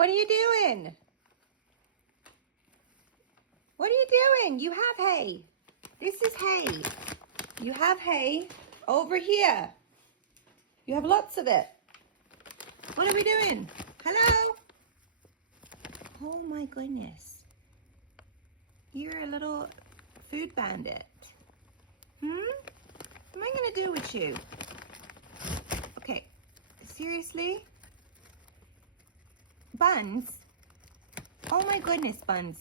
What are you doing? What are you doing? You have hay. This is hay. You have hay over here. You have lots of it. What are we doing? Hello? Oh my goodness. You're a little food bandit. What am I gonna do with you? Okay, seriously? Buns? Oh my goodness, Buns.